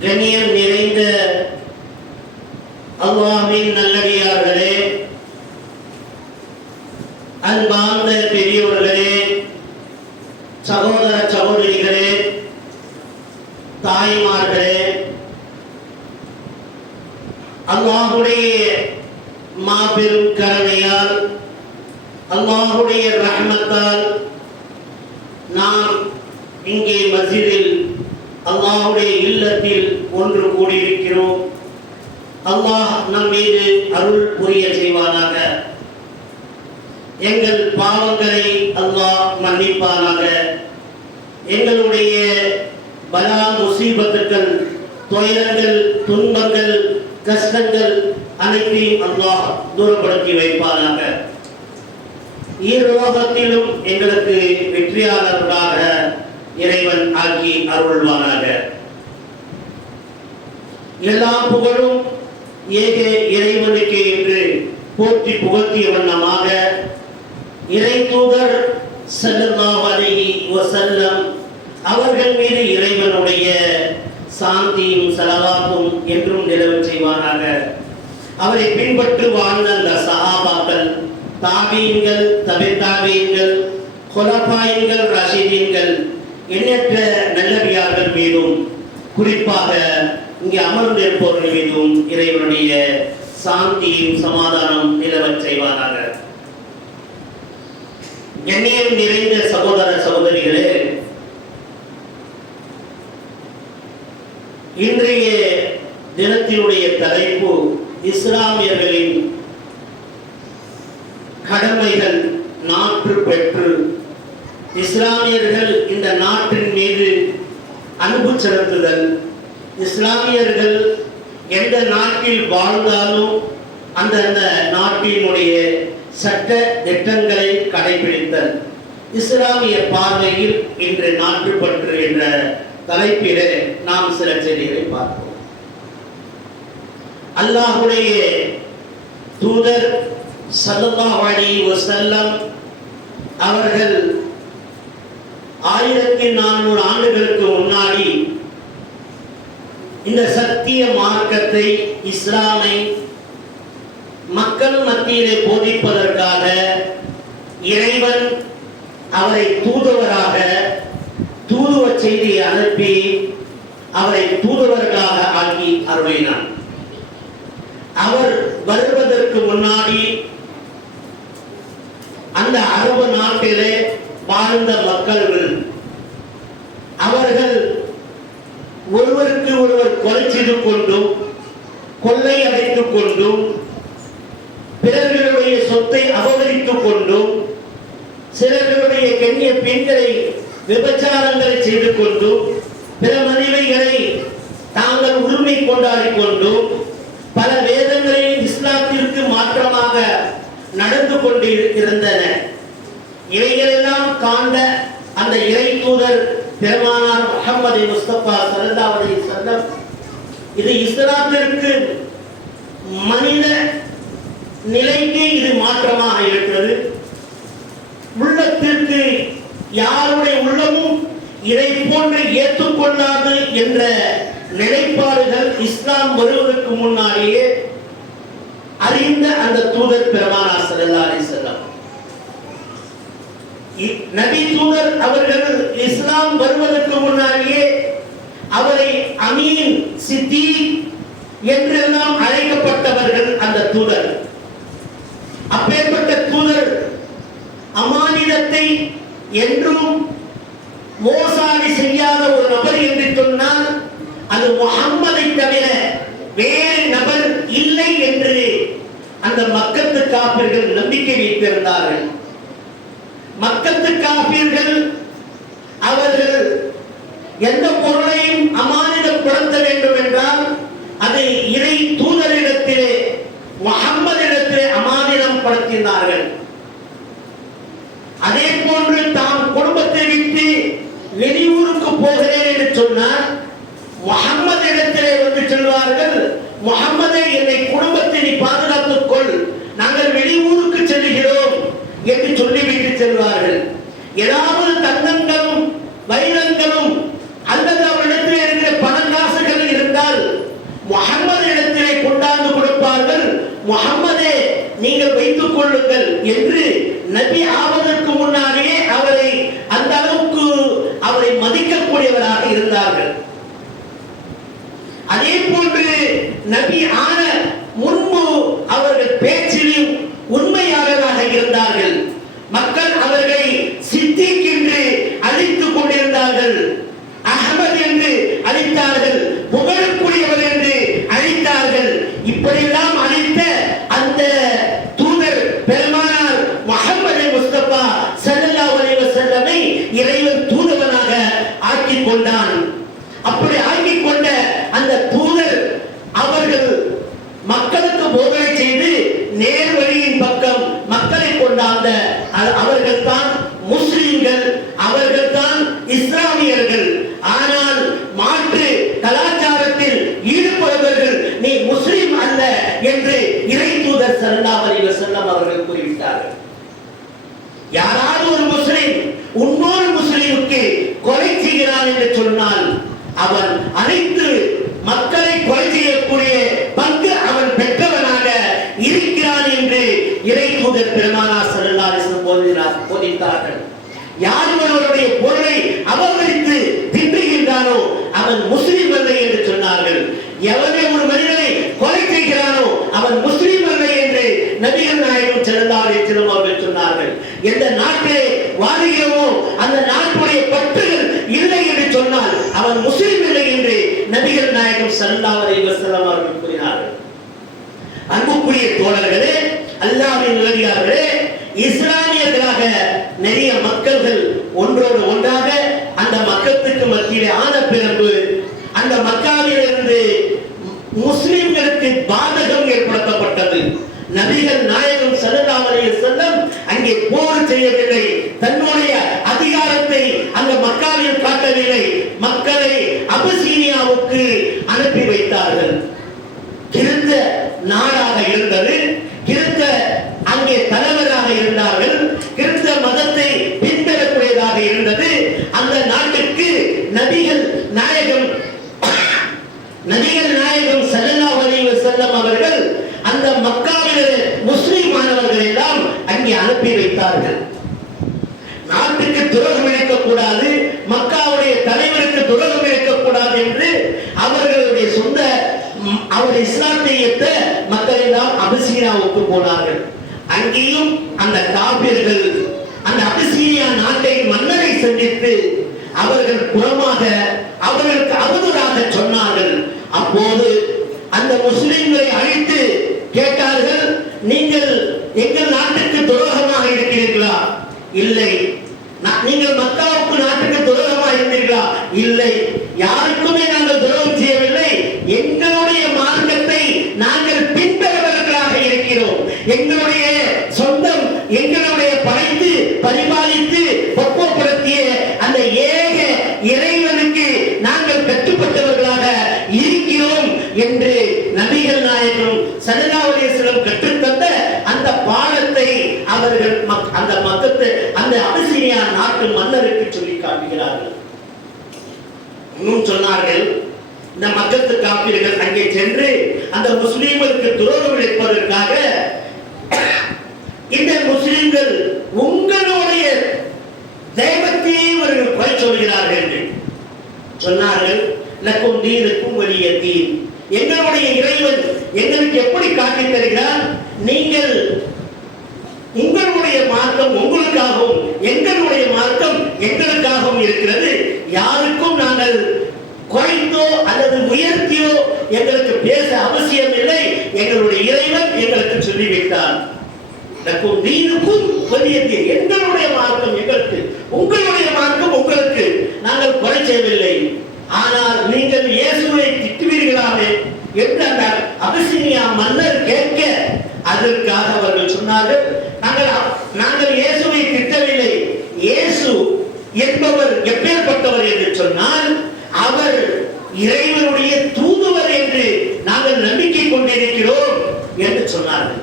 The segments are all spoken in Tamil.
கண்ணியம் நிறைந்த அல்லாஹ்வின் நல்லடியார்களே, அன்பார்ந்த பெரியோர்களே, சகோதர சகோதரிகளே, தாய்மார்களே, அல்லாஹ்வுடைய மாபெரும் கருணையால், அல்லாஹ்வுடைய ரஹ்மத்தால் நாம் இங்கே மஸ்ஜிதில் அல்லாஹ்வுடைய இல்லத்தில் ஒன்று கூடியிருக்கிறோம். அல்லாஹ் நம் மீது அருள் புரிய செய்வானாக. எங்கள் பாவங்களை அல்லாஹ் மன்னிப்பானாக. எங்களுடைய பலா முசீபத்துக்கள், துயரங்கள், துன்பங்கள், கஷ்டங்கள் அனைத்தையும் அல்லாஹ் தூரப்படுத்தி வைப்பானாக. ஈரோகத்திலும் எங்களுக்கு வெற்றியாளர்களாக இறைவன் ஆக்கி அருள்வானாக. எல்லா புகழும் ஏக இறைவனுக்கு என்று போற்றி புகழ்த்திய வண்ணமாக இறை தூதர் ஸல்லல்லாஹு அலைஹி வஸல்லம் அவர்கள் மீது இறைவனுடைய சாந்தியும் ஸலவாத்தும் என்றும் நிலவச் செய்வானாக. அவரை பின்பற்றி வாழ்ந்த அந்த சஹாபாக்கள், தாபீன்கள், தபிதாபீன்கள், குலஃபாயின்கள், ரஷீதீன்கள், எண்ணற்ற நல்லடியார்கள் மீதும், குறிப்பாக இங்கே அமர்ந்திருப்பவர்கள் மீதும் இறைவனுடைய சாந்தியும் சமாதானம் நிலவச் செய்வாராக. கண்ணியம் நிறைந்த சகோதர சகோதரிகளே, இன்றைய தினத்தினுடைய தலைப்பு இஸ்லாமியர்களின் கடமைகள் நாட்டு பெற்று இஸ்லாமியர்கள் இந்த நாட்டின் மீது அன்பு செலுத்துதல், இஸ்லாமியர்கள் எந்த நாட்டில் வாழ்ந்தாலும் அந்த நாட்டினுடைய சட்ட திட்டங்களை கடைபிடித்தல், இஸ்லாமிய பார்வையில் இன்று நாட்டுப்பற்று என்ற தலைப்பில் நாம் சில செய்திகளை பார்ப்போம். அல்லாஹ்வுடைய தூதர் ஸல்லல்லாஹு அலைஹி வஸல்லம் அவர்கள் 1400 ஆண்டுகளுக்கு முன்னாடி இந்த சத்திய மார்க்கத்தை, இஸ்லாமை மக்கள் மத்தியிலே போதிப்பதற்காக இறைவன் அவரை தூதுவராக தூதுவ செய்தியை அனுப்பி அவரை தூதுவர்களாக ஆக்கி அருளினார். அவர் வருவதற்கு முன்னாடி அந்த அரபு நாட்டிலே வாழ்ந்த மக்கள்கள் அவர்கள் ஒருவருக்கு ஒருவர் கொலை செய்து கொண்டும், கொள்ளை அடைத்துக் கொண்டும், பிறர்களுடைய சொத்தை அபகரித்துக் கொண்டும், சிலர்களுடைய கண்ணிய பெண்களை விபச்சாரங்களை செய்து கொண்டும், பிற மனைவிகளை தாங்கள் உரிமை கொண்டாடி கொண்டும், பல வேதங்களில் இஸ்லாத்திற்கு மாற்றமாக நடந்து கொண்டு இருந்தன. இவைகளெல்லாம் காண்ட அந்த இறை தூதர் பெருமானார் முஹம்மது முஸ்தபா ஸல்லல்லாஹு அலைஹி வஸல்லம், இது இஸ்லாத்திற்கு மனித நிலைக்கு இது மாற்றமாக இருக்கிறது. உள்ளத்திற்கு யாருடைய உள்ளமும் இதை போன்று ஏற்றுக்கொள்ளாது என்ற நிலைப்பாடுகள் இஸ்லாம் வருவதற்கு முன்னாடியே அறிந்த அந்த தூதர் பெருமானார் ஸல்லல்லாஹு அலைஹி வஸல்லம், நபி தூதர் அவர்கள் இஸ்லாம் வருவதற்கு முன்னாடியே அவரை அமீன், சித்தீக் என்றெல்லாம் அழைக்கப்பட்டவர்கள் அந்த தூதர். அப்பேற்பட்ட தூதர் அமானிதத்தை என்றும் மோசடி செய்யாத ஒரு நபர் என்று சொன்னால் அது முஹம்மதை தவிர வேறு நபர் இல்லை என்று அந்த மக்கத்து காபிர்கள் நம்பிக்கை வைத்திருந்தார்கள். மக்கத்து காபிர்கள் அவர்கள் எந்த பொருளையும் அமானிதப்படுத்த வேண்டும் என்றால் அது இறை தூதரிடத்திலே, முஹம்மதிடத்திலே அமானிதம் படுத்தினார்கள். அதே போன்று தாம் குடும்பத்தை விட்டு வெளியூருக்கு போகிறேன் என்று சொன்னால் முஹம்மதிடத்திலே வந்து சொல்வார்கள், முஹம்மதே என்னை குடும்பத்தை நீ பாதுகாத்துக் கொள், நாங்கள் வெளியூருக்கு செல்கிறோம் என்று சொல்லிவிட்டு செல்வார்கள். ஏதாவது தங்கங்களும் வைரங்களும் அல்லது அவரிடத்தில் இருக்கிற பண காசுகள் இருந்தால் முஹம்மதே நீங்கள் வைத்துக் கொள்ளுங்கள் என்று நபி ஆவதற்கு முன்னாலேயே அவரை அந்த அளவுக்கு அவரை மதிக்கக்கூடியவராக இருந்தார்கள். அதே போன்று நபி ஆன முன்பு அவர்கள் பேச்சிலும் உண்மையாளராக இருந்தார்கள். மக்கள் அவர்களை சித்திக் என்று அழைத்துக் கொண்டிருந்தார்கள், அஹமது என்று அழைத்தார்கள், புகழக்கூடியவர் என்று அழைத்தார்கள். இப்படியெல்லாம் அழைத்த அந்த தூதர் பெருமானார் முஹம்மது முஸ்தபா ஸல்லல்லாஹு அலைஹி வஸல்லமை இறைவன் தூதவனாக ஆக்கிக் கொண்டான். அப்படி ஆக்கிக் கொண்ட அந்த தூதர் அவர்கள் மக்களுக்கு போதனை செய்து நேர்வழியின் பக்கம் மக்களை கொண்டாந்த அவர்கள் தான் முஸ்லிம்கள், அவர்கள் தான் இஸ்லாமியர்கள். ஆனால் மாற்று கலாச்சாரத்தில் ஈடுபடுபவர்கள் நீ முஸ்லிம் அல்ல என்று இறை தூதர் ஸல்லல்லாஹு அலைஹி வஸல்லம் அவர்கள் கூறிவிட்டார்கள். யாராவது ஒரு முஸ்லிம் இன்னொரு முஸ்லிமுக்கு கொலை செய்கிறான் என்று சொன்னால் அவன் அனைத்து மக்களை கொலை செய்யக்கூடிய பங்கு அவன் பெற்றவனாக இருக்கிறான் என்று இறை தூதர் பெருமானார் ஸல்லல்லாஹு அலைஹி வஸல்லம் போதித்தார்கள். யார் ஒருவருடைய பொருளை அபகரித்து தின்றுகின்றானோ அவன் முஸ்லிம் அல்ல என்று சொன்னார்கள். எவனே ஒரு மனிதனை கொலை செய்கிறானோ அவன் முஸ்லிம் அல்ல என்று நபிகள் நாயகம் ஸல்லல்லாஹு அலைஹி வஸல்லம் அவர்கள் சொன்னார்கள். எந்த நாட்டிலே வாழுகிறோமோ அந்த நாட்டுடைய பற்றுகள் இல்லை என்று சொன்னால் அவன் முஸ்லிம் இல்லை என்று நபிகள் நாயகம் ஸல்லல்லாஹு அலைஹி வஸல்லம் அவர்கள் கூறினார்கள். அன்புக்குரிய தோழர்களே, அல்லாஹ்வின் நல்லடியார்களே, இஸ்லாமியர்களாக நிறைய மக்கள்கள் ஒன்றோடு ஒன்றாக அந்த மக்களுக்கு மத்தியிலே ஆன பிறகு அந்த மக்காவிலிருந்து முஸ்லிம்களுக்கு பாதகம் ஏற்படுத்தப்பட்டது. நபிகள் நாயகம் ஸல்லல்லாஹு அலைஹி வஸல்லம் அங்கே போர் செய்யவில்லை, தன்னுடைய அதிகாரத்தை அந்த மக்காவில் காட்டவில்லை, மக்களை அபிசீனியாவுக்கு அனுப்பி வைத்தார்கள். கிறிஸ்த நாடாக இருந்தது, கிறிஸ்த அங்கே தலைவராக இருந்தார்கள், கிறிஸ்த மதத்தை பின்பற்றக்கூடியதாக இருந்தது. அந்த நாட்டுக்கு நபிகள் நாயகம் ஸல்லல்லாஹு அலைஹி வஸல்லம் அவர்கள் அந்த மக்காவில் முஸ்லிம் மாணவர்கள் எல்லாம் அங்கே அனுப்பி வைத்தார்கள். நாட்டுக்கு துரோகம் இழைக்கக்கூடாது, மக்காவுடைய தலைவருக்கு துரோகம் இழைக்கக்கூடாது என்று அவர்களுடைய சொந்த அவருடைய இஸ்லாத்தை ஏற்ற மக்கள் எல்லாம் அபிசீனியாவுக்கு போனார்கள். அங்கேயும் அந்த காபிர்கள் அந்த அபிசீனியா நாட்டை மன்னரை சந்தித்து அவர்கள் புறமாக அவர்களுக்கு அவதூறாக சொன்னார்கள். அப்போது அந்த முஸ்லிம்களை அழைத்து கேட்டார்கள், நீங்கள் எங்கள் நாட்டுக்கு துரோகமாக இருக்கிறீர்களா? இல்லை. நீங்கள் மக்காவுக்கு நாட்டுக்கு துரோகமாக இருந்தீர்களா? இல்லை. யாருக்குமே நாங்கள் துரோகம் செய்யவில்லை, எங்களுடைய மார்க்கத்தை நாங்கள் பின்பற்றவர்களாக இருக்கிறோம், எங்களுடைய சொந்தம் எங்களுடைய படைத்து பரிபாலித்து பக்குவப்படுத்திய அந்த ஏக இறைவனுக்கு நாங்கள் கட்டுப்பட்டவர்களாக இருக்கிறோம் என்று நபிகள் நாயகம் ஸல்லல்லாஹு அலைஹி வஸல்லம் கற்றுத்தந்த அந்த பாடத்தை அவர்கள் அந்த மக்களுக்கு அந்த அபிசீனியா நாட்டு மன்னருக்கு சொல்லி காட்டுகிறார்கள். இன்னும் சொன்னார்கள், இந்த மக்கத்து காப்பீர்கள் அங்கே சென்று அந்த முஸ்லிம்களுக்கு துரோகம் இழைப்பதற்காக இந்த முஸ்லிம்கள் உங்களுடைய தெய்வத்தையே இவர்கள் குறை சொல்கிறார்கள் என்று சொன்னார்கள். லக்கும் தீனுக்கும் வலிய தீன், எங்களுடைய இறைவன் எங்களுக்கு எப்படி காட்டித் தருகிறார்? நீங்கள் உங்களுடைய மார்க்கம் உங்களுக்காகவும் எங்களுடைய மார்க்கம் எங்களுக்காகவும் இருக்கிறது. யாருக்கும் நாங்கள் குறைந்தோ அல்லது உயர்த்தியோ எங்களுக்கு பேச அவசியம் இல்லை, எங்களுடைய இறைவன் எங்களுக்கு சொல்லிவிட்டார். தீனுக்கும் வலிய தீன், எங்களுடைய மார்க்கம் எங்களுக்கு, உங்களுடைய மார்க்கம் உங்களுக்கு, நாங்கள் குறை செய்யவில்லை. ஆனால் நீங்கள் இயேசுவை திட்டுவீர்களாமே என்று அந்த அபிசீனியா மன்னர் கேட்க, அதற்காக அவர்கள் சொன்னார்கள், நாங்கள் இயேசுவை திட்டவில்லை. இயேசு என்பவர் எப்பேற்பட்டவர் என்று சொன்னால் அவர் இறைவனுடைய தூதுவர் என்று நாங்கள் நம்பிக்கை கொண்டிருக்கிறோம் என்று சொன்னார்கள்.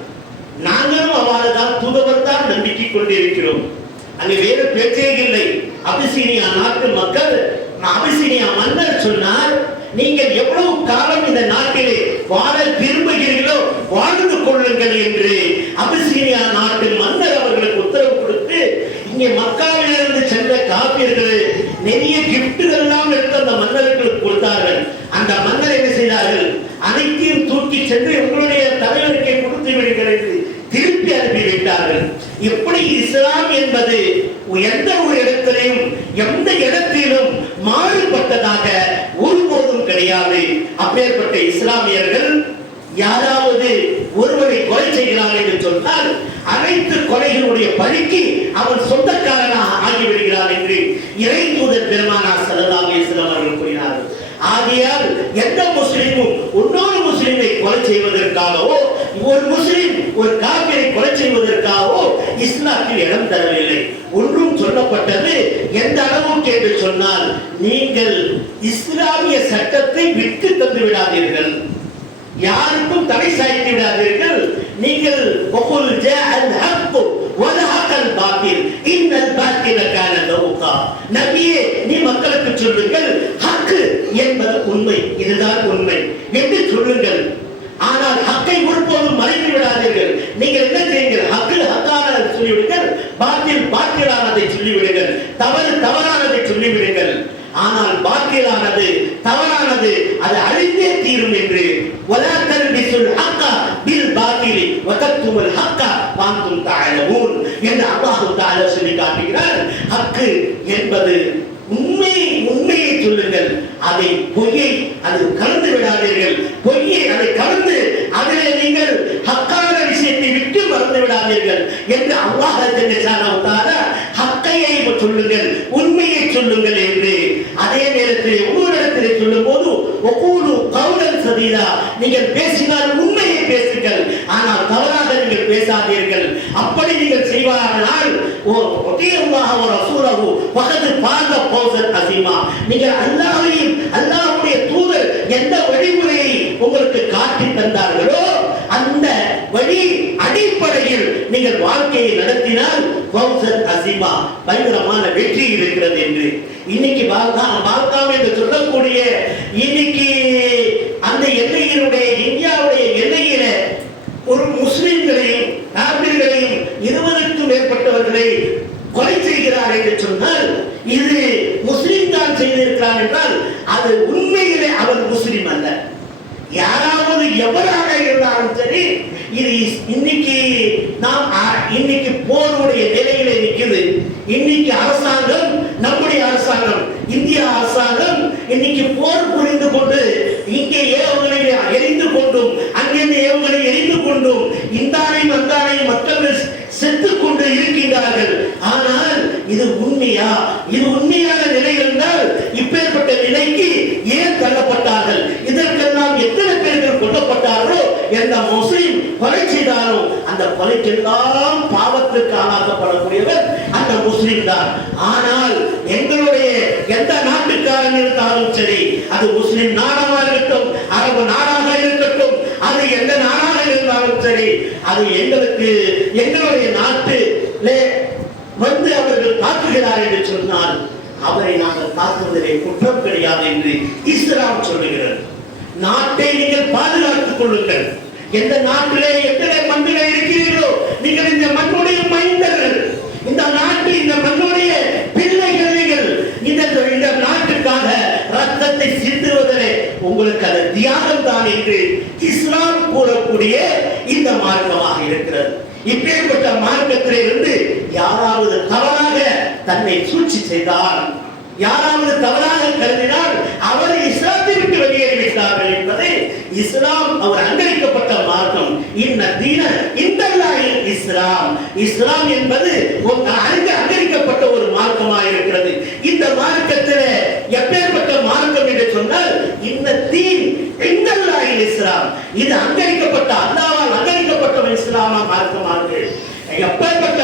நாங்களும் அவ்வாறுதான் தூதுவர் தான் நம்பிக்கை கொண்டிருக்கிறோம். அங்கே வேறு பேச்சே இல்லை. அபிசீனியா நாட்டு மக்கள், அபிசீனியா மன்னர் சொன்னார், நீங்கள் எவ்வளவு காலம் இந்த நாட்டிலே வாழ விரும்புகிறீர்களோ வாழ்ந்து கொள்ளுங்கள் என்று அபிசீனியா நாட்டு மன்னர் அவர்களுக்கு உத்தரவு கொடுத்து இங்கே மக்காவிலிருந்து சென்ற காபியர்கள் நிறைய கிஃப்ட்கள் எல்லாம் எடுத்து அந்த மன்னர்களுக்கு கொடுத்தார்கள். அந்த மன்னர் என்ன செய்தார்கள்? அனைத்தையும் தூக்கி சென்று உங்களுடைய தலைவருக்கே கொடுத்து விடுங்கள் என்று திருப்பி அனுப்பிவிட்டார்கள். எப்படி இஸ்லாம் என்பது எந்த ஒரு இடத்திலும் எந்த இடத்திலும் மாறுபட்டதாக ஒருபோதும் கிடையாது. அப்பேற்பட்ட இஸ்லாமியர்கள் யாராவது ஒருவரை கொலை செய்கிறார் என்று சொன்னால் அனைத்து கொலைகளுடைய பழிக்கு அவன் சொந்தக்காரனாக ஆகிவிடுகிறார் என்று இறை தூதர் பெருமானார் ஸல்லல்லாஹு அலைஹி வஸல்லம் அவர்கள் கூறினார்கள். ஆகையால் எந்த முஸ்லிமும் இன்னொரு முஸ்லிமை கொலை செய்வதற்காகவோ ஒரு முஸ்லிம் ஒரு காபிரை கொலை செய்வதற்காகவோ இஸ்லாத்தில் இடம் தரவில்லை. ஒன்றும் சொல்லப்பட்டது எந்த அளவுக்கு என்று சொன்னால், நீங்கள் இஸ்லாமிய சட்டத்தை விட்டு தந்து விடாதீர்கள், யாருக்கும் தடை சாய்த்து விடாதீர்கள். நீங்கள் நபியே நீ மக்களுக்கு சொல்லுங்கள், ஹக்கு என்பது உண்மை, இதுதான் உண்மை என்று சொல்லுங்கள். ஆனால் ஹக்கை ஒருபோதும் மறைத்து விடாதீர்கள். நீங்கள் என்ன செய்யுங்கள்? ஹக்கு ஹக்கானதை சொல்லிவிடுங்கள், பாத்தில் பாத்திலானதை சொல்லிவிடுங்கள், தவறு தவறானதை சொல்லிவிடுங்கள். ஆனால் பாத்திலானது தவறானது அது அழிந்தே தீரும் என்று ولا تلبسوا الحق بالباطل وتكتموا الحق وانتم تعلمون என்று அல்லாஹ் தஆலா சொல்லி காட்டுகிறார். ஹக்கு என்பது உண்மையை சொல்லுங்கள், அதை பொய்யை அது கலந்து விடாதீர்கள், பொய்யை அதை கலந்து அதிலே நீங்கள் ஹக்கான விஷயத்தை விட்டு மறந்து விடாதீர்கள் என்று அல்லாஹ் தஆலா ஹக்கையை சொல்லுங்கள், உண்மையை சொல்லுங்கள் என்று அதே நேரத்தில் ஒவ்வொருடத்திலே சொல்லும் போது ஒவ்வொரு கவுலன் சதீதா, நீங்கள் பேசினால் உண்மையை பேசுங்கள், ஆனால் தவறாக நீங்கள் பேசாதீர்கள். அப்படி நீங்கள் செய்வார்கள் நீங்கள் அல்லாஹ்வையும் அல்லாஹ்வுடைய தூதர் எந்த வழிமுறையை உங்களுக்கு காட்டி தந்தார்களோ அந்த வழி அடிப்படையில் நீங்கள் வாழ்க்கையை நடத்தினால் பயங்கரமான வெற்றி இருக்கிறது என்று இன்னைக்கு பால்காம் என்று சொல்லக்கூடிய இன்னைக்கு அந்த எல்லையினுடைய இந்தியாவுடைய எல்லையில ஒரு முஸ்லிம்களையும் காபிர்களையும் 20க்கும் மேற்பட்டவர்களை கொலை செய்கிறார் என்று சொன்னால் இது முஸ்லிம் தான் செய்திருக்கிறார் என்றால் அது உண்மையிலே அவர் முஸ்லிம் அல்ல. யாராவது எவராக இருந்தாலும் சரி, இது இன்னைக்கு நாம் இன்னைக்கு போருடைய நிலையிலே நிற்குது. இன்னைக்கு அரசாங்கம், நம்முடைய அரசாங்கம், இந்திய அரசாங்கம் இன்னைக்கு போர் புரிந்து கொண்டு இங்கே ஏவுகளை எரிந்து கொண்டும் அங்கிருந்து ஏவுகளை எரிந்து கொண்டும் இந்தாரையும் அந்தாரையும் மக்கள் செத்துக் கொண்டு இருக்கின்றார்கள். ஆனால் இது உண்மையா? இது உண்மையான நிலை இருந்தால் இப்பேற்பட்ட நிலைக்கு ஏன் தள்ளப்பட்டார்கள்? இதற்கெல்லாம் எத்தனை பேர்கள் கொல்லப்பட்டார்களோ, எந்த முஸ்லிம் கொலை செய்தாரோ அந்த கொலைக்கெல்லாம் பாவத்திற்கு ஆளாக்கப்படக்கூடியவர் அந்த முஸ்லிம் தான். ஆனால் எங்களுடைய எந்த நாட்டுக்காரன் இருந்தாலும் சரி, அது முஸ்லிம் நாடாக இருக்கட்டும், அரபு நாடாக இருக்கட்டும், அது எந்த நாடாக இருந்தாலும் சரி, அது எங்களுக்கு எங்களுடைய நாட்டிலே வந்து அவர்கள் தாக்குகிறார் என்று சொன்னால் அவரை நாங்கள் தாக்குவதிலே குற்றம் கிடையாது என்று இஸ்லாம் சொல்லுகிறது. நாட்டை நீங்கள் பாதுகாத்துக் கொள்ளுங்கள். எந்த நாட்டிலே எத்தனை மண்ணிலே இருக்கிறீர்களோ நீங்கள் இந்த மண்ணுடைய மைந்தர்கள், இந்த நாட்டு இந்த மண்ணுடைய பிள்ளைகள், நீங்கள் இந்த நாட்டுக்காக ரத்தத்தை சிந்துவதிலே உங்களுக்கு அது தியாகம் தான் என்று இஸ்லாம் கூறக்கூடிய இந்த மார்க்கமாக இருக்கிறது. இப்பேற்பட்ட மார்க்கத்திலே இருந்து யாராவது தவறாக தன்னை சூழ்ச்சி செய்தால், யாராவது தவறாக கருதினால் அவர் இஸ்லாத்தை விட்டு வெளியேறிவிட்டார்கள் என்பதை இஸ்லாம் அவர் அங்கீகரிக்கப்பட்ட மார்க்கம். இஸ்லாம் இஸ்லாம் என்பது அங்கீகரிக்கப்பட்ட ஒரு மார்க்கமாக இருக்கிறது. இந்த மார்க்கத்தில் எப்பேற்பட்ட மார்க்கம் என்று சொன்னால் இஸ்லாம், இது அங்கீகரிக்கப்பட்ட அல்லாஹ்வால் அங்கீகரிக்கப்பட்ட இஸ்லாமா மார்க்கமாக. எப்பேற்பட்ட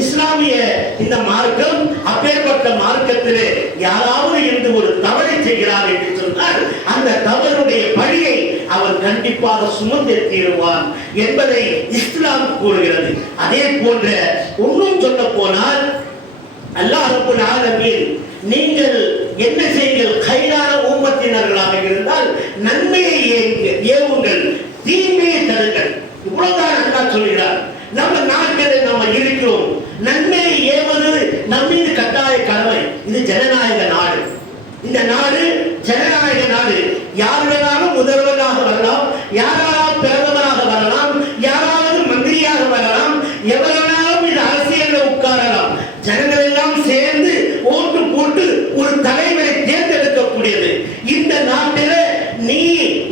இஸ்லாமிய இந்த மார்க்கம், அப்பேற்பட்ட மார்க்கத்திலே யாராவது இருந்து ஒரு தவறை செய்கிறார் என்று சொன்னால் அந்த தவறுடைய பழியை அவர் கண்டிப்பாக சுமந்தே தீருவான் என்பதை இஸ்லாம் கூறுகிறது. அதே போன்ற இன்னும் சொல்ல போனால் அல்லாஹ் ரப்பல் ஆலமீன், நீங்கள் என்ன செய்யுங்கள், கைரான உம்மத்தினர்களாக இருந்தால் நன்மையை ஏவுங்கள், தீமையை தடுங்கள். நாடு. யார் வேணாலும் முதல்வராக வரலாம், யாராவது பிரதமராக வரலாம், யாராவது மந்திரியாக வரலாம், எவரானாலும் இது அரசியல்ல உட்காரலாம். ஜனங்கள் எல்லாம் சேர்ந்து ஓட்டு போட்டு ஒரு தலைவரை தேர்ந்தெடுக்கக்கூடியது. இந்த நாட்டில நீ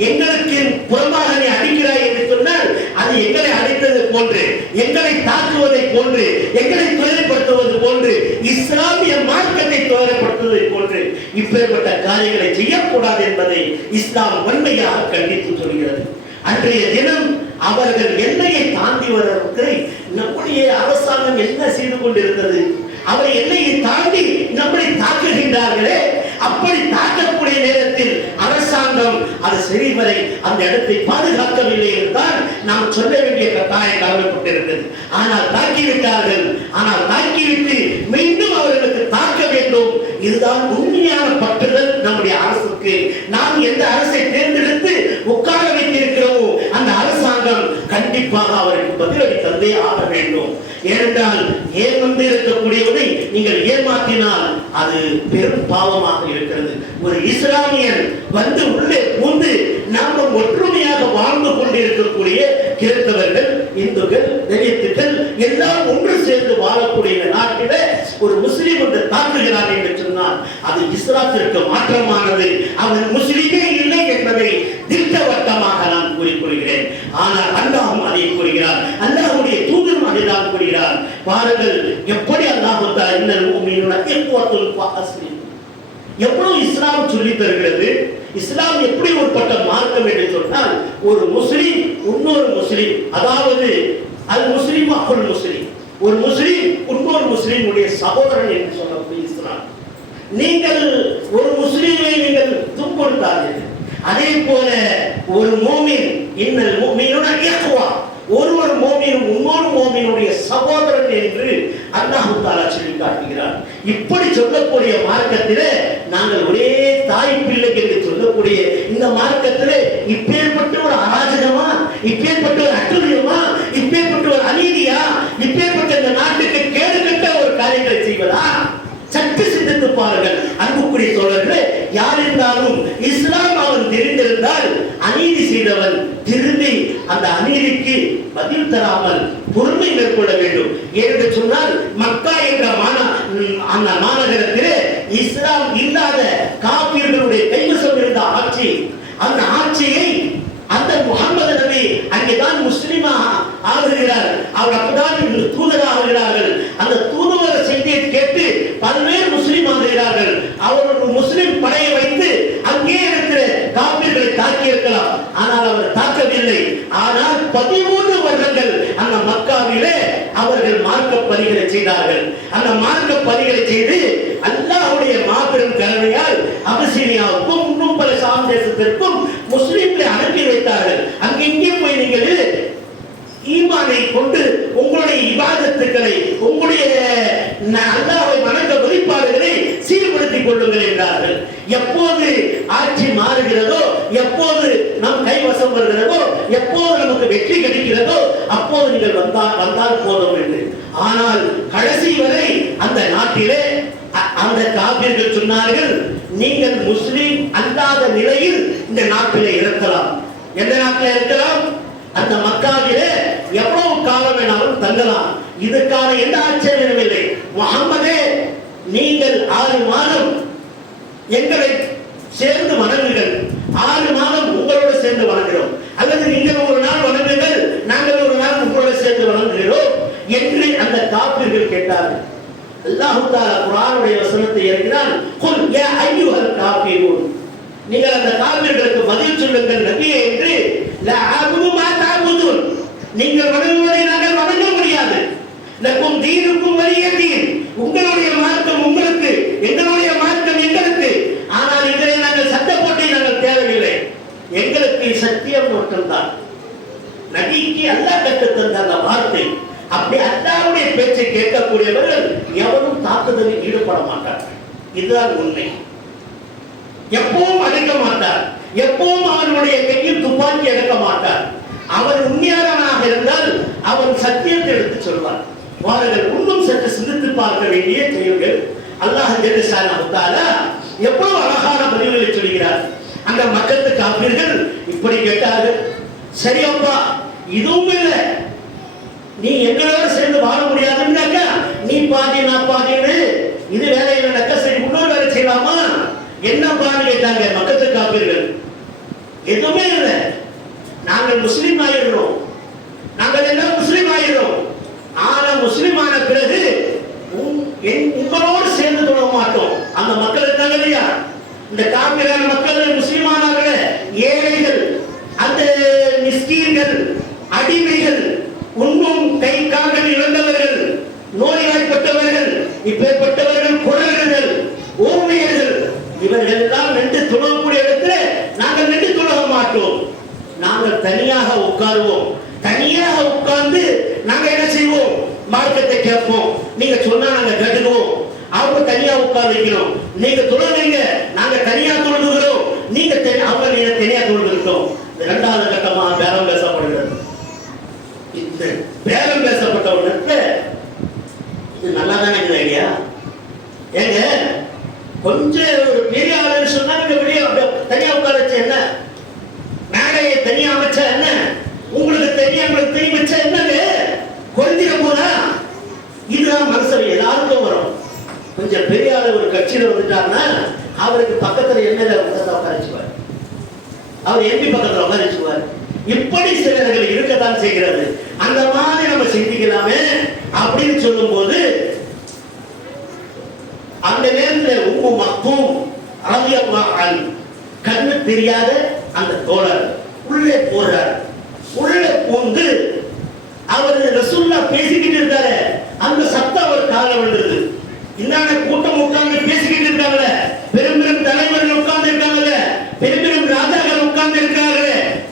எங்களுக்கு புறமாக நீ அடிக்கிறாய் என்று சொன்னால் அது எங்களை அடித்தது போன்று, எங்களை தாக்குவதை போன்று, எங்களை துயரப்படுத்துவது போன்று, இஸ்லாமிய மார்க்கத்தை துயரப்படுத்துவதை போன்று இப்பேற்பட்ட காரியங்களை செய்யக்கூடாது என்பதை இஸ்லாம் வன்மையாக கண்டித்து சொல்கிறது. அன்றைய தினம் அவர்கள் எல்லையை தாண்டி வருவதற்கு நம்முடைய அரசாங்கம் என்ன செய்து கொண்டிருந்தது? அவர் எல்லையை தாண்டி நம்மை தாக்குகின்றார்களே, அப்படி தாக்கக்கூடிய நேரத்தில் அரசாங்கம் அது சரிவரை அந்த இடத்தை பாதுகாக்கவில்லை என்றால் நாம் சொல்ல வேண்டிய கட்டாயம் கடமைப்பட்டிருக்கிறது. ஆனால் தாக்கிவிட்டார்கள். ஆனால் தாக்கிவிட்டு மீண்டும் அவர்களுக்கு தாக்க வேண்டும். இதுதான் உண்மையான பற்றுதல் நம்முடைய அரசுக்கு. நாம் எந்த அரசை தேர்ந்தெடுத்து உட்கார வைத்திருக்கிறோமோ அந்த அரசாங்கம் கண்டிப்பாக அவருக்கு பதிலடி தந்தே ஆக வேண்டும். ஏனென்றால் ஏமாந்து இருக்கக்கூடியவனை நீங்கள் ஏமாற்றினால் அது பெரும் பாவமாக இருக்கிறது. ஒரு இஸ்லாமியன் வந்து உள்ளே பூந்து நாம் ஒற்றுமையாக வாழ்ந்து கொண்டிருக்கக்கூடிய கிறிஸ்தவர்கள், இந்துக்கள், தலித்துக்கள் எல்லாம் ஒன்று சேர்ந்து வாழக்கூடிய நாட்டில ஒரு முஸ்லிம் வந்து தாக்குகிறார் என்று சொன்னால் அது இஸ்லாத்திற்கு மாற்றமானது. அவன் முஸ்லிமே இல்லை என்பதை திட்டவட்டமாக நான் கூறிக்கொள்கிறேன். ஆனால் அல்லாஹ்வும் அதை கூறுகிறார், அல்லாஹ்வுடைய தூதரும் அதைதான் கூறுகிறார். பாருங்கள் எப்படி அல்லாஹ் இன்னல் முஃமினூன இக்வத்துல் ஃபஅஸ்லிம். எவ்வளவு இஸ்லாம் சொல்லி தருகிறது. இஸ்லாம் எப்படி ஒருபட்ட மார்க்கம் என்று சொன்னால் ஒரு முஸ்லிம் இன்னொரு முஸ்லிம், அதாவது அல் முஸ்லிம் அகுல் முஸ்லிம், ஒரு முஸ்லிம் இன்னொரு முஸ்லிமுடைய சகோதரன் என்று சொல்லக்கூடிய இஸ்லாம். நீங்கள் ஒரு முஸ்லிமை நீங்கள் துன்புறுத்தாதீர்கள். அதே போல ஒரு மோமின் இன்னல் முஃமினூன இக்வா, ஒருவர் மோமினும் இன்னொரு மோமினுடைய சகோதரன் என்று அல்லாஹ் தஆலா சொல்லி காட்டுகிறார். இப்படி சொல்லக்கூடிய மார்க்கத்திலே நாங்கள் ஒரே தாய் பிள்ளை என்று சொல்லக்கூடிய இந்த மார்க்கத்திலே இப்பேற்பட்ட ஒரு அராஜகமா, இப்பேற்பட்ட ஒரு அட்டுழியமா, இப்பேற்பட்ட ஒரு அநீதியா, இப்பேற்பட்ட இந்த நாட்டுக்கு கேடு கட்ட ஒரு காரியங்களை செய்வதா? சற்று சிந்தித்து பாருங்கள் அன்புக்குரிய தோழர்களே. யார் இருந்தாலும் இஸ்லாம் அவன் தெரிந்திருந்தால் அநீதி செய்தவன் திரும்பி அந்த அநீதிக்கு பதில் தராமல் பொறுமை மேற்கொள்ள வேண்டும். என்று சொன்னால் மக்கா என்ற அந்த மாநகரத்திலே இஸ்லாம் இல்லாத காபிர்களுடைய கைவசம் இருந்த ஆட்சி, அந்த ஆட்சியை அந்த முகமது நபி அங்கேதான் முஸ்லிமாக ஆகுகிறார். அவர் அப்பதான் தூதராகிறார்கள். அந்த தூதுவர செய்தியை கேட்டு பல்வேறு முஸ்லிம் ஆகிறார்கள். அவர் ஒரு முஸ்லிம் படையை வைத்து அங்கே இருக்கிற காபிர்களை தாக்கி இருக்கலாம். ஆனால் அவர் தாக்கவில்லை. ஆனால் 13 வருடங்கள் அந்த மக்காவிலே அவர்கள் மார்க்க பணிகளை செய்தார்கள். அந்த மார்க்க பணிகளை செய்து அல்லாஹ்வுடைய மாபெரும் கருணையால் அபிசீனியாவுக்கும் இன்னும் பல சாம் தேசத்திற்கும் முஸ்லிம்களை அனுப்பி வைத்தார்கள். அங்கே போய் நீங்கள் ஈமானை கொண்டு உங்களுடைய இபாதத்துக்களை, உங்களுடைய அல்லாஹ்வை வணக்க வழிபாடுகளை சீர்படுத்திக் கொள்ளுங்கள் என்றார்கள். எப்போது ஆட்சி மாறுகிறதோ, எப்போது நம் கைவசம் வருகிறதோ, எப்போது நமக்கு வெற்றி கிடைக்கிறதோ அப்போது நீங்கள் வந்தால் போதும் என்று. ஆனால் கடைசி வரை அந்த நாட்டிலே அந்த காபிர்கள் சொன்னார்கள், நீங்கள் முஸ்லிம் அல்லாத நிலையில் இந்த நாட்டிலே இருக்கலாம். எந்த நாட்டில் இருக்கலாம்? அந்த மக்காவிலே எவ்வளவு காலம் வேணாலும் தங்கலாம். இதுக்கான எந்த ஆச்சரியம் இல்லை. முஹம்மதே, நீங்கள் 6 மாதம் எங்களை சேர்ந்து வணங்குங்கள், 6 மாதம் உங்களோடு சேர்ந்து வணங்குகிறோம், அல்லது நீங்கள் ஒரு நாள் வணங்குங்கள், நாங்கள் ஒரு நாள் உங்களோடு சேர்ந்து வணங்குகிறோம் என்று அந்த காபிர்கள் கேட்டார்கள். அல்லாஹ் தஆலா குர்ஆனுடைய வசனத்தை இறக்கினான், குல் யா அய்யுஹல் காஃபிரூன், நீங்கள் அந்த காபிர்களுக்கு பதில் சொல்லுங்கள் நபியே என்று. லா அபுது மா தஅபுதுன், நீங்கள் வணங்குவதை நாங்கள் வணங்க முடியாது. லக்கும் தீனுக்கும் வலிய தீன், உங்களுடைய மார்க்கம் உங்களுக்கு, எங்களுடைய மார்க்கம் எங்களுக்கு. ஆனால் இதிலே நாங்கள் சட்டப்போட்டை நாங்கள் தேவையில்லை, எங்களுக்கு சத்தியம் மட்டும்தான். நபிக்கு அல்லாஹ் கற்றுத் தந்த அந்த வார்த்தை. அப்படி அல்லாஹ்வுடைய பேச்சை கேட்கக்கூடியவர்கள் எவரும் தாக்குதலில் ஈடுபட மாட்டார்கள். இதுதான் உண்மை. எப்பவும் அடக்க மாட்டார், எப்பவும் அவனுடைய கையில் துப்பாக்கி எடுக்க மாட்டார். அவர் உண்மையானவனாக இருந்தால் அவன் சத்தியத்தை எடுத்து சொல்வார். வாருங்கள், இன்னும் சற்று சிந்தித்து பார்க்க வேண்டிய செயல்கள். அல்லாஹ் ஜல்ல ஷானஹு தஆலா எவ்வளவு அழகான பதில்களை சொல்கிறார். அந்த மக்கத்து காப்பீர்கள் இப்படி கேட்டார்கள், சரி அப்பா இதுவும் இல்லை, நீ எங்களோட சேர்ந்து வாழ முடியாதுன்னாக்கா நீ பாதி நான் பாதின்னு இது வேலை இல்லைனாக்கா சரி இன்னொரு வேலை செய்யலாமா என்ன பான்னு கேட்டாங்க மக்கத்து காப்பீர்கள். எதுவுமே இல்லை, நாங்கள் முஸ்லீம் ஆயிடுறோம், நாங்கள் எல்லாம் முஸ்லீம் ஆயிடுறோம், ஆனா முஸ்லீம் ஆன பிறகு உங்களோடு சேர்ந்து தொழ மாட்டோம். அந்த மக்கள் இருந்தாங்க இல்லையா, இந்த காப்பீரான மக்கள் முஸ்லிமானவர்கள், ஏழைகள், அந்த மிஸ்கீன்கள், அடிமைகள், உண்ணும் கை கால்கள் இழந்தவர்கள், நோய்வாய்ப்பட்டவர்கள், இப்பேற்பட்டவர்கள், குரல்கள், ஊமையர்கள், இவர்கள் எல்லாம் நின்று தொழக்கூடிய இடத்துல நாங்கள் நின்று தொழ மாட்டோம். நாங்கள் தனியாக உட்காருவோம், தனியாக உட்கார்ந்து நாங்க என்ன செய்வோம், மார்க்கத்தை கேட்போம், நீங்க சொன்னா நாங்க கேட்டுக்குவோம். அவங்க தனியா உட்கார்ந்து வைக்கிறோம், நீங்க தொழுவீங்க, நாங்க தனியா தொழுகிறோம், நீங்க அவங்க நீங்க தனியா தொழுகிறோம். இரண்டாவது கட்டமா பேரம் பேசப்படுகிறது. இந்த பேரம் பேசப்பட்ட உடனே இது நல்லா தானே இருக்குது ஐடியா. ஏங்க கொஞ்சம் ஒரு பெரிய ஆளுன்னு சொன்னா நீங்க வெளியே தனியா உட்கார வச்ச என்ன, மேடையை தனியா அமைச்சா என்ன, உங்களுக்கு தனியா உங்களுக்கு தெரிய வச்சா என்னன்னு குறைஞ்சிட போதா? இதுதான் மனசவை எல்லாருக்கும் வரும். கொஞ்சம் பெரிய ஆளு ஒரு கட்சியில வந்துட்டாருன்னா அவருக்கு பக்கத்துல எம்எல்ஏ உட்காரிச்சுவார், அவர் எம்பி பக்கத்துல உட்காரிச்சுவார். இப்படி சிலர்கள் இருக்கத்தான் செய்கிறது. அந்த மாதிரி நம்ம சிந்திக்கலாமே அப்படின்னு சொல்லும் போது அந்த நேரத்தில் உம்மு மக்தூம் ரலியல்லாஹு அன்ஹு கண்ணு தெரியாத அந்த தோழர் உள்ளே போறார். உள்ளே பூந்து அவர் ரசூலுல்லாஹ் பேசிக்கிட்டு இருக்காரு, அந்த சத்தம் அவர் காதுல விழுந்தது. இன்னான கூட்டம் உட்கார்ந்து பேசிக்கிட்டு இருக்காங்கல்ல, பெரும் பெரும் தலைவர்கள் உட்கார்ந்து இருக்காங்கல்ல, பெரும் பெரும் ராஜாக்கள் உட்கார்ந்து இருக்காங்க,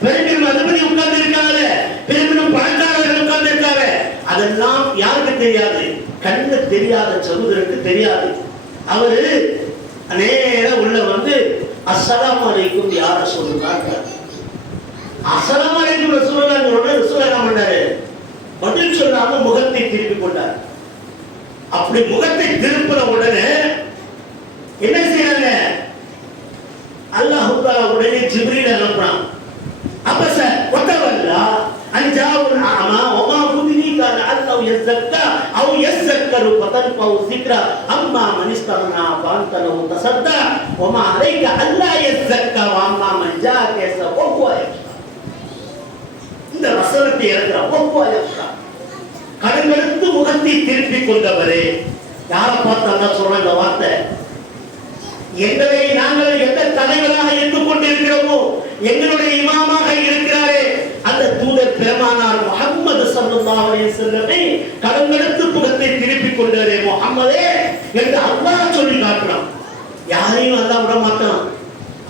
பெரும் பெரும் அதிபதி உட்கார்ந்து இருக்காங்க, பெரும் பெரும் பணக்காரர்கள் உட்கார்ந்து இருக்காங்க. அதெல்லாம் யாருக்கு தெரியாது? கண்ணு தெரியாத சகோதரருக்கு தெரியாது. அவரு நேரா உள்ள வந்து அஸ்ஸலாமு அலைக்கும் யா ரசூலுல்லாஹ், அஸ்ஸலாமு அலைக்கும் ரசூலுல்லாஹ் உடனே ரசூலுல்லாஹ் என்ன பண்ணாரு? பதில் சொல்லாம முகத்தை திருப்பி கொண்டார். அப்படி முகத்தை திருப்பின உடனே என்ன செய்யறாங்க? அல்லாஹ் தஆலா உடனே ஜிப்ரீல் அனுப்புறான். அப்பச வதவல்லா அன்ஜாவுல் அமா வமா குதினிகா லஅல்லஹு யஸக்கா அவ் யஸக்கரு ஃபதன்ஃபு ذிக்ரா அம்மா மன் இஸ்தக்னா ஃபஅன்த லஹு தஸத்தா வமா அலைக அல்லா யஸக்கா வஅம்மா மன் ஜாஅக யஸஃபு. இந்த வசனத்தை இறக்குற கடன்களுக்கு முகத்தை திருப்பி கொண்டவரே, யாரை பார்த்தா சொல்ற இந்த வார்த்தை? எங்களை நாங்கள் எந்த தலைவராக இருந்து கொண்டிருக்கிறோமோ, எங்களுடைய இமாமாக இருக்கிறாரே அந்த தூதர் பெருமானார் முஹம்மது ஸல்லல்லாஹு அலைஹி வஸல்லமை கடன்களுக்கு முகத்தை திருப்பி கொண்டவரே முஹம்மதே என்று அல்லாஹ் சொல்லி காட்டுறான். யாரையும் அல்லாஹ் விட மாட்டான்.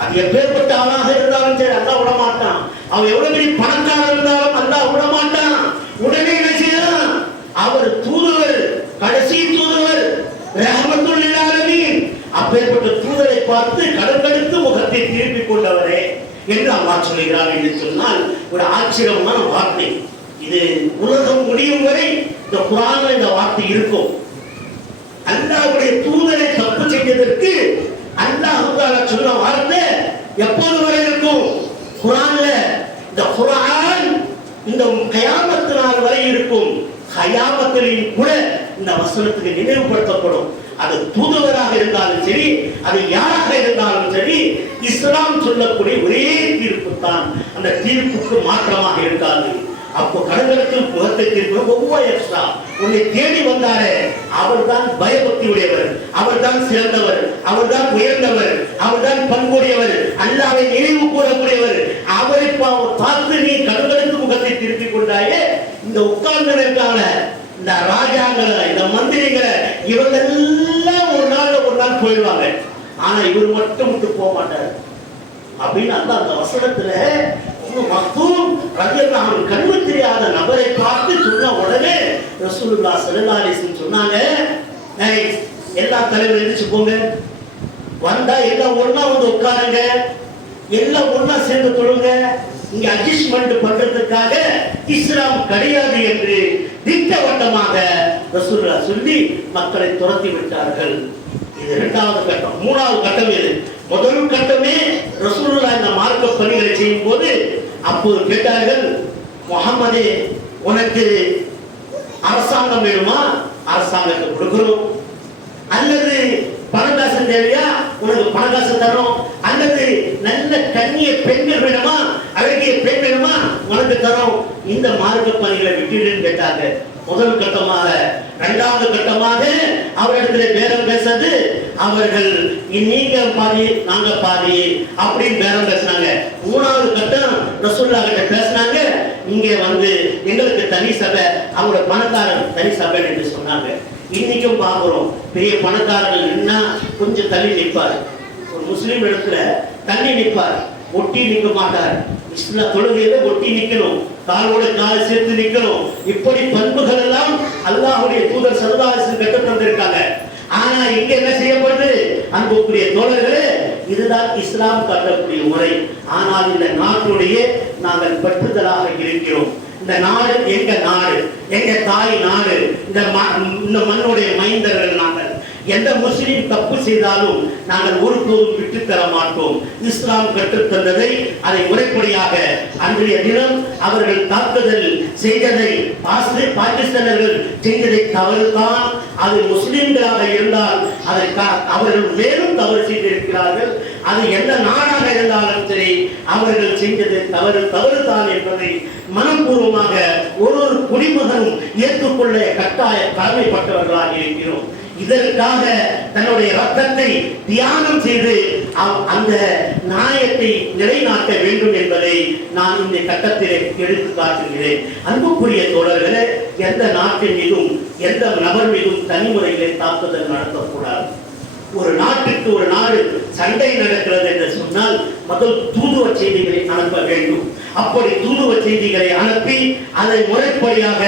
அது எப்பேற்பட்ட ஆளாக இருந்தாலும் சரி அல்லாஹ் விட மாட்டான். அவன் எவ்வளவு பெரிய பணக்காரர் இருந்தாலும் அல்லாஹ் விட மாட்டான். உடனே என்ன செய்யலாம்? அவர் தூதுவர், கடைசி தூதுவர், ரஹ்மத்துல் லில் ஆலமீன், அப்பேற்பட்ட தூதரை பார்த்து கடற்கடுத்து முகத்தை திருப்பி கொண்டவரே என்று அல்லாஹ் சொல்கிறார் என்று சொன்னால் ஒரு ஆச்சரியமான வார்த்தை. இது உலகம் முடியும் வரை இந்த குர்ஆன்ல இந்த வார்த்தை இருக்கும். அல்லாஹ்வுடைய தூதரை தப்பு செய்ததற்கு அல்லாஹ் தஆலா சொன்ன வார்த்தை எப்போது வரை இருக்கும்? குர்ஆன்ல இந்த குர்ஆன் இந்த கியாமத் நாள் வரை இருக்கும். கியாமத்திலும் கூட இந்த வசனத்துக்கு நினைவுபடுத்தப்படும். அது தூதுவராக இருந்தாலும் சரி, அது யாராக இருந்தாலும் சரி, இஸ்லாம் சொல்லக்கூடிய ஒரே தீர்ப்பு தான். அந்த தீர்ப்புக்கு மாற்றமாக இருக்காது. அப்போ கடன்களுக்கு முகத்தை திருப்ப ஒவ்வொரு எக்ஸ்ட்ரா உன்னை தேடி வந்தாரே அவர் தான் பயபக்தி உடையவர், அவர் தான் சிறந்தவர், அவர் தான் உயர்ந்தவர், அவர் தான் பண்புடையவர், அல்லாஹ்வை நினைவு கூறக்கூடியவர். அவரை பார்த்து நீ கடன்களுக்கு முகத்தை திருப்பி கொண்டாயே, இந்த உட்கார்ந்து இருக்காங்க இந்த ராஜாங்களை, இந்த மந்திரிகளை, இவங்க எல்லாம் ஒரு நாள் போயிடுவாங்க. ஆனா இவர் மட்டும் விட்டு போக மாட்டார் அப்படின்னு அந்த வசனத்துல மக்தூம் ரலியல்லாஹு அன்ஹு கண்ணு தெரியாத நபரை பார்த்து சொன்ன உடனே ரசூலுல்லாஹ் ஸல்லல்லாஹு அலைஹி வஸல்லம் சொன்னாங்க, எல்லா தலைவரும் எழுந்திருச்சு போங்க, வந்தா எல்லாம் ஒண்ணா வந்து உட்காருங்க, எல்லாம் ஒண்ணா சேர்ந்து தொழுங்க. இங்க அட்ஜஸ்ட்மெண்ட் பண்றதுக்காக இஸ்லாம் கிடையாது என்று திட்டவட்டமாக ரசூலுல்லாஹ் சொல்லி மக்களை துரத்தி விட்டார்கள். இது இரண்டாவது கட்டம். மூணாவது கட்டம் எது? முதல் கட்டமே ரசூலுல்லாஹ் இந்த மார்க்க பணிகளை செய்யும் போது அப்போது கேட்டார்கள், முஹம்மதே உனக்கு அரசாங்கம் வேணுமா? அரசாங்கத்தை கொடுக்கிறோம். அல்லது பணக்காசு தேவையா? உனக்கு பணக்காசு தரோம். அல்லது நல்ல கண்ணிய பெண்கள் வேணுமா? அழகிய பெண் வேணுமா? உனக்கு தரோம். இந்த மார்க்க பணிகளை விட்டுடுன்னு கேட்டாங்க. முதல் கட்டமாக. இரண்டாவது கட்டமாக அவரிடத்தில் பேரம் பேசது, அவர்கள் நீங்க பாதி நாங்க பாதி அப்படின்னு பேரம் பேசினாங்க. மூணாவது கட்டம் ரசூலுல்லாஹ் கிட்ட பேசினாங்க, இங்க வந்து எங்களுக்கு தனி சபை, அவங்களோட பணக்காரர் தனி சபை என்று சொன்னாங்க. இன்னைக்கும் பாக்குறோம், பெரிய பணக்காரர்கள் நின்னா கொஞ்சம் தள்ளி நிற்பார். ஒரு முஸ்லீம் இடத்துல தள்ளி நிற்பார், ஒட்டி நிற்க மாட்டார். இஸ்லாம் தொழுகையில ஒட்டி நிக்கணும், காலோட கால் சேர்த்து நிக்கணும். இப்படி பண்புகள் எல்லாம் அல்லாஹ்வுடைய தூதர் ஸல்லல்லாஹு அலைஹி வஸல்லம் கற்றுத் தந்திருக்காங்க. ஆனா இங்க என்ன செய்யப்படுது? அன்புக்குரிய தோழர்களே, இதுதான் இஸ்லாம் காட்டக்கூடிய முறை. ஆனால் இந்த நாட்டுடைய நாங்கள் பற்றுதலாக இருக்கிறோம். இந்த நாடு எங்க நாடு, எங்க தாய் நாடு, இந்த மண்ணுடைய மைந்தர்கள் நாங்கள். எந்த முஸ்லிம் தப்பு செய்தாலும் நாங்கள் ஒருபோதும் விட்டு தர மாட்டோம். இஸ்லாம் கற்றுத் தந்ததை அதை முறைப்படியாக அன்றைய தினம் அவர்கள் தாக்குதல் செய்ததை பாகிஸ்தானர்கள் செய்ததை தவறுதான். அது முஸ்லிம்களாக இருந்தால் அதை அவர்கள் மேலும் தவறு செய்திருக்கிறார்கள். அது எந்த நாடாக இருந்தாலும் சரி, அவர்கள் செஞ்சது தவறுதான் என்பதை மனப்பூர்வமாக ஒரு குடிமகனும் ஏற்றுக்கொள்ள கட்டாய கடமைப்பட்டவர்களாக இருக்கிறோம். இதற்காக தன்னுடைய ரத்தத்தை தியாகம் செய்து அந்த நியாயத்தை நிலைநாட்ட வேண்டும் என்பதை நான் இந்த கட்டத்திலே எடுத்து காட்டுகிறேன். அன்புக்குரிய தோழர்களே, எந்த நாட்டின் மீதும் எந்த நபர் மீதும் தனி முறையிலே தாக்குதல் நடத்தக்கூடாது. ஒரு நாட்டுக்கு ஒரு நாடு சண்டை நடக்கிறது என்று சொன்னால் முதல் தூதுவ செய்திகளை அனுப்ப வேண்டும். அப்படி தூதுவ செய்திகளை அனுப்பி அதை முறைப்படியாக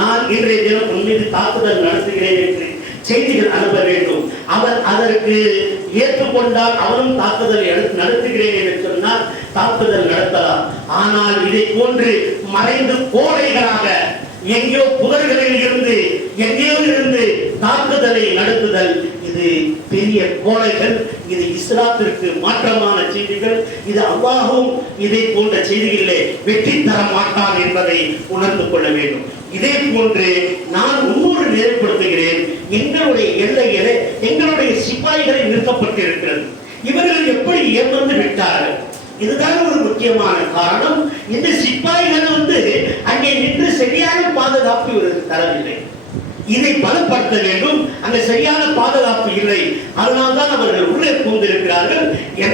நான் இன்றைய தினம் உன் மீது தாக்குதல் நடத்துகிறேன் என்று செய்திகள் அனுப்ப வேண்டும். அவர் அதற்கு ஏற்றுக்கொண்டால் அவரும் தாக்குதல் நடத்துகிறேன் என்று சொன்னால் தாக்குதல் நடத்தலாம். ஆனால் இதை போன்று மறைந்து கோடைகளாக எங்கேயோ புதர்களில் இருந்து எங்கேயோ இருந்து தாக்குதலை நடத்துதல், இது பெரிய கோடைகள். இது இஸ்லாத்திற்கு மாற்றமான செய்திகள். இது அல்லாஹ்வும் இதை போன்ற செய்திகளிலே வெற்றி தர மாட்டான் என்பதை உணர்ந்து கொள்ள வேண்டும். இதே போன்று நான் இன்னொரு நிலைப்படுத்துகிறேன். எங்களுடைய எல்லையிலே எங்களுடைய சிப்பாய்களை நிறுத்தப்பட்டிருக்கிறது. இவர்கள் எப்படி ஏமாந்து விட்டார்கள்? இதுதான் ஒரு முக்கியமான காரணம். இந்த சிப்பாய்கள் அங்கே நின்று சரியான பாதுகாப்பு இவருக்கு தரவில்லை. இதை பலப்படுத்த வேண்டும். அங்க சரியான பாதுகாப்பு இல்லை. அதனால்தான் அவர்கள் உள்ளே புகுந்திருக்கிறார்கள்.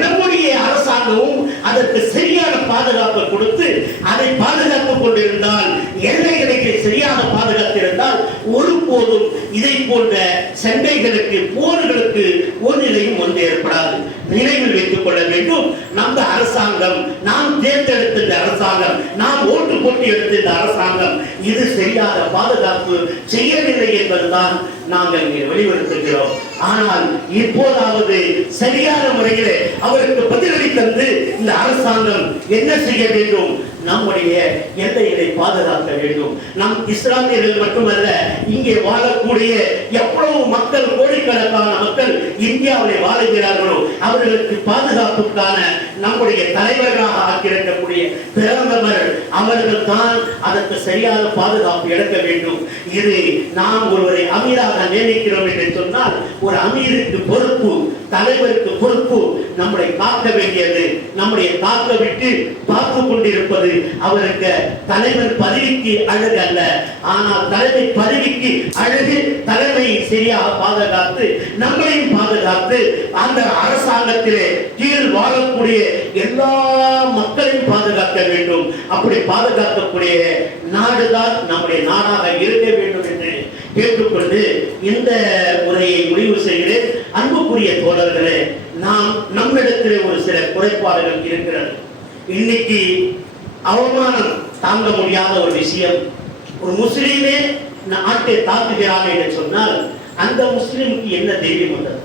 நம்முடைய அரசாங்கமும் அதற்கு சரியான பாதுகாப்பை கொடுத்து அதை பாதுகாத்துக் கொண்டிருந்தால், எல்லைகளுக்கு சரியான பாதுகாத்திருந்தால் ஒருபோதும் இதை போன்ற சண்டைகளுக்கு போர்களுக்கு ஒரு நிலையும் ஏற்படாது. நினைவில் வைத்துக் கொள்ள வேண்டும். நம்ம அரசாங்கம், நாம் தேர்ந்தெடுத்த இந்த அரசாங்கம், நாம் ஓட்டு போட்டு எடுத்த இந்த அரசாங்கம் இது சரியான பாதுகாப்பு செய்யவில்லை என்பதுதான் நாங்கள் வெளிப்படுத்துகிறோம். ஆனால் இப்போதாவது சரியான முறையில் அவருக்கு பதிலடி தந்து இந்த அரசாங்கம் என்ன செய்ய வேண்டும்? நம்முடைய எல்லைகளை பாதுகாக்க வேண்டும். நம் இஸ்லாமியர்கள் மட்டுமல்ல, இங்கே வாழக்கூடிய எவ்வளவு மக்கள், கோடிக்கணக்கான மக்கள் இந்தியாவில் வாழுகிறார்களோ அவர்களுக்கு பாதுகாப்புக்கான நம்முடைய தலைவர்களாக ஆக்கியிருக்கக்கூடிய பிரதமர் அவர்கள் தான் அதற்கு சரியான பாதுகாப்பு எடுக்க வேண்டும். இது நாம் ஒருவரை அமீராக நியமிக்கிறோம் என்று சொன்னால் ஒரு அமீருக்கு பொறுப்பு, தலைவருக்கு பொறுப்பு நம்முடைய காக்க வேண்டியது. நம்முடைய காக்க விட்டு பார்த்து கொண்டிருப்பது அவருக்கு தலைவர் பதவிக்கு அழகு அல்ல. ஆனால் தலைமை பதவிக்கு அழகு தலைமையை சரியாக பாதுகாத்து நம்மளையும் பாதுகாத்து அந்த அரசாங்கத்திலே கீழ் வாழக்கூடிய எல்லா மக்களையும் பாதுகாக்க வேண்டும். அப்படி பாதுகாக்கக்கூடிய நாடுதான் நம்முடைய நாடாக இருக்க வேண்டும் என்று கேட்டுக்கொண்டு இந்த உரையை முடிவு செய்கிறேன். அன்புக்குரிய தோழர்களே, நாம் நம்மிடத்தில் ஒரு சில குறைபாடுகள் இருக்கிறது. இன்னைக்கு அவமானம் தாங்க முடியாத ஒரு விஷயம். ஒரு முஸ்லீமே நாட்டை தாக்குகிறாங்க என்று சொன்னால் அந்த முஸ்லீமுக்கு என்ன தைரியம் வந்தது?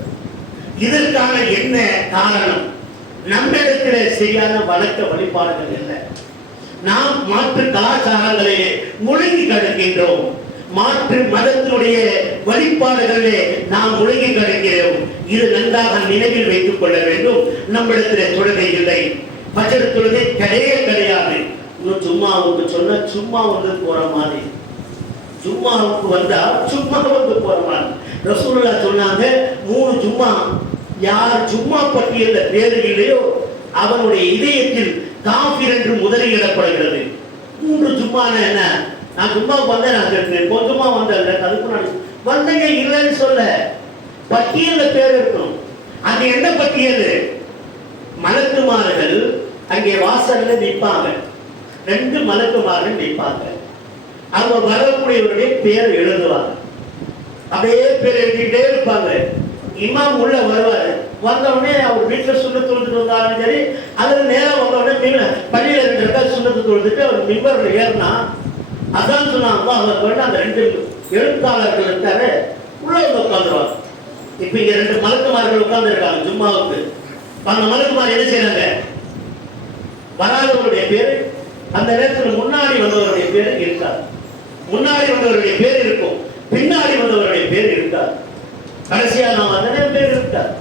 இதற்கான என்ன காரணம்? நம்மிடத்தில் சரியான வழக்க வழிபாடுகள் இல்லை. நாம் மாற்று கலாச்சாரங்களிலே முழுங்கி கிடக்கின்றோம். மாற்று மதத்தினுடைய வழிபாடுகளிலே நாம் முழுகி கிடக்கிறோம். இது நன்றாக நினைவில் வைத்துக் கொள்ள வேண்டும். நம்மிடத்தில் தொழுகை இல்லை, பஜர் தொழுகை கிடையாது. இன்னும் ஜும்மாவுக்கு சொன்ன சும்மா வந்து போற மாதிரி, ஜும்மாவுக்கு வந்தா சும்மா வந்து போற மாதிரி. ரசூலுல்லாஹ் சொன்னாங்க 3 ஜும்மா யார் ஜும்மா பட்டியல்ல பேரு இல்லையோ அவனுடைய இதயத்தில் காஃபிர் என்று முதலிடப்படுகிறது. 3 ஜும்மான என்ன? நான் ஜும்மாவுக்கு வந்தேன், நான் கொஞ்சமா வந்தேன், அதுக்கு நான் வந்தேங்க இல்லைன்னு சொல்ல, பட்டியல்ல பேர் இருக்கணும். அது என்ன பட்டியல்? மலக்குமார்கள் அங்கே வாசல்ல நிற்பாங்க, 2 மலக்குமார்கள் நிற்பாங்க. அவங்க வரக்கூடியவருடைய பேர் எழுதுவாங்க, அப்படியே பேர் எழுதிக்கிட்டே இருப்பாங்க. இமாம் உள்ள வருவாரு, வந்தவுடனே அவர் வீட்டுல சுண்ணத்து தொழுதுட்டு வந்தாலும் சரி, அதுல நேரம் வந்தவுடனே பள்ளியில 2 ரக்காத் சுண்ணத்து தொழுதுட்டு அவர் மிம்பர்ல ஏறினா அதான் சொன்னாங்க. அவர் அந்த 2 எழுத்தாளர்கள் இருக்காரு, உள்ள வந்து உட்காந்துருவாங்க. இப்ப இங்க 2 மலக்குமார்கள் உட்கார்ந்து இருக்காங்க ஜும்மாவுக்கு. அந்த மலக்குமார் என்ன செய்யறாங்க? வராதவருடைய பேரு அந்த நேரத்தில் முன்னாடி வந்தவருடைய பேரு இருக்காது. முன்னாடி வந்தவருடைய பேர் இருக்கும், பின்னாடி வந்தவருடைய பேர் இருக்காது. கடைசியா நாம் அதனே பேர் இருக்காது.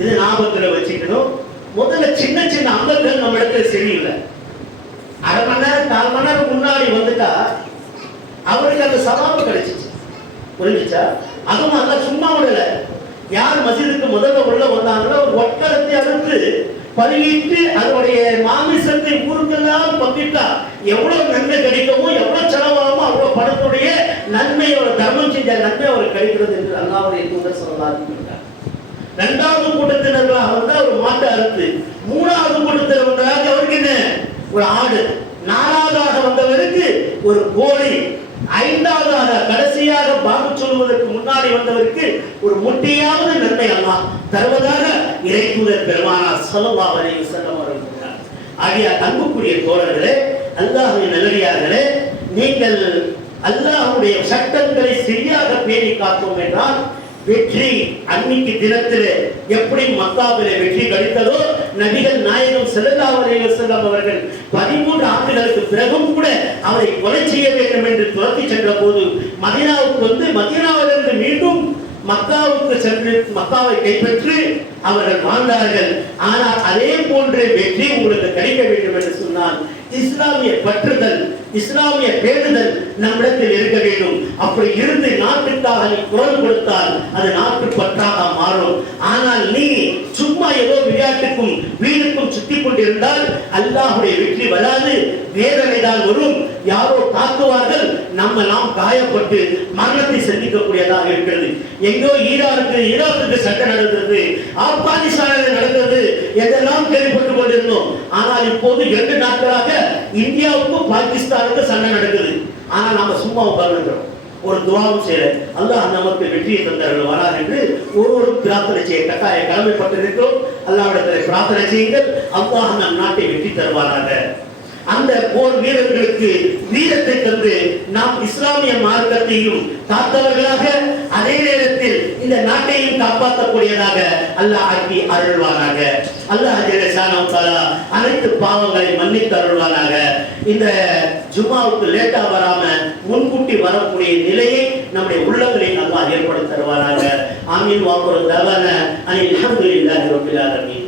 இது ஞாபகத்துல வச்சுக்கணும். முதல்ல சின்ன சின்ன அமல்கள் நம்ம இடத்துல சரியில்லை. அரை மணி நேரம் 4 மணி நேரம் முன்னாடி வந்துட்டா அவருக்கு அந்த சவாபு கிடைச்சிச்சு, புரிஞ்சுச்சா? அதுவும் நல்லா சும்மா விடல. யார் மஸ்ஜிதுக்கு முதல்ல உள்ள வந்தாங்களோ ஒட்டகத்தை அறுத்து பலியிட்டு அதனுடைய மாமிசத்தை ஊருக்கெல்லாம் பங்கிட்டா எவ்வளவு நன்மை கிடைக்குமோ, எவ்வளவு செலவாகுமோ அவ்வளவு பணத்துடைய நன்மையோட தர்மம் செஞ்ச நன்மை அவருக்கு கிடைக்கிறது என்று அல்லாஹ்வுடைய தூதர் ஸல்லல்லாஹு. 2வது கூட்டத்தினர்களாக வந்தா ஒரு மாட்டை அறுத்து, 3வது கூட்டத்தில் வந்ததாக அவருக்கு என்ன? ஒரு ஆடு. 4வதாக வந்தவருக்கு ஒரு கோழி. 5வதாக கடைசியாக பாங்கு சொல்வதற்கு முன்னாடி வந்தவருக்கு ஒரு முட்டையாவது நன்மை அல்லாஹ் தருவதாக இறை தூதர் பெருமானார் ஸல்லல்லாஹு அலைஹி வஸல்லம் அவர்கள் சொன்னார். ஆகிய அன்புக்குரிய தோழர்களே, அல்லாஹ்வின் நல்லடியார்களே, நீங்கள் அல்லாஹ்வுடைய சட்டங்களை சரியாக பேணி காத்தோம் என்றால் வெற்றி அன்னைக்கு தினத்திலே எப்படி மக்காவிலே வெற்றி கிடைத்ததோ, நபிகள் நாயகம் ஸல்லல்லாஹு அலைஹி வஸல்லம் அவர்கள் 13 ஆண்டுகளுக்கு பிறகும் கூட அவரை கொலை செய்ய வேண்டும் என்று துரத்தி சென்ற போது மதீனாவுக்கு வந்து மதீனாவிலிருந்து மீண்டும் மக்காவுக்கு சென்று மக்காவை கைப்பற்றி அவர்கள் வாழ்ந்தார்கள். ஆனால் அதே போன்று வெற்றி உங்களுக்கு கிடைக்க வேண்டும் என்று சொன்னால் இஸ்லாமிய பற்றுதல், இஸ்லாமிய பேணுதல் நம்மிடத்தில் இருக்க வேண்டும். அப்படி இருந்து நாட்டுக்காக நீ குரல் கொடுத்தால் அது நாட்டு பற்றாக மாறும். ஆனால் நீ சும்மா ஏதோ விளையாட்டுக்கும் வீடுக்கும் சுத்தி கொண்டிருந்தால் அல்லாஹ்வுடைய வெற்றி வராது, வேதனை தான் வரும். யாரோ தாக்குவார்கள், நாம் காயப்பட்டு மரணத்தை சந்திக்கக்கூடியதாக இருக்கிறது. எங்கோ ஈராக்குக்கு சட்டம் நடந்தது, ஆப்கானிஸ்தானில் நடந்தது என்றெல்லாம் கேள்விப்பட்டுக் கொண்டிருந்தோம். ஆனால் இப்போது 2 நாட்களாக இந்தியாவுக்கும் பாகிஸ்தானுக்கு சண்டை நடக்குது. ஆனால் நாம சும்மா உட்கார்ந்துக்கிறோம், ஒரு துவாவும் செய்யல. அல்லாஹ் நமக்கு வெற்றியை தந்தவர்கள் வராது என்று ஒருவரும் பிரார்த்தனை செய்ய கட்டாய கடமைப்பட்டிருக்கிறோம். அல்லாஹ்விடத்தில் பிரார்த்தனை செய்யுங்கள், அல்லாஹ் நம் நாட்டை வெற்றி தருவாராக. அந்த போர் வீரர்களுக்கு வீரத்தை தந்து நாம் இஸ்லாமிய மார்க்கத்தையும் காத்தவர்களாக அதே நேரத்தில் இந்த நாட்டையும் காப்பாற்றக்கூடியதாக அல்லாஹ் ஆக்கி அருள்வானாக. அல்லாஹ் ஜல்லஷானஹு தஆலா அனைத்து பாவங்களை மன்னித்து அருள்வானாக. இந்த ஜும்மாவுக்கு லேட்டா வராம முன்கூட்டி வரக்கூடிய நிலையை நம்முடைய உள்ளங்களில் அல்லாஹ் ஏற்படுத்தி தருவானாக. ஆமீன். வாக்குறு தவானா அனில் ஹம்துலில்லாஹி ரப்பில் ஆலமீன்.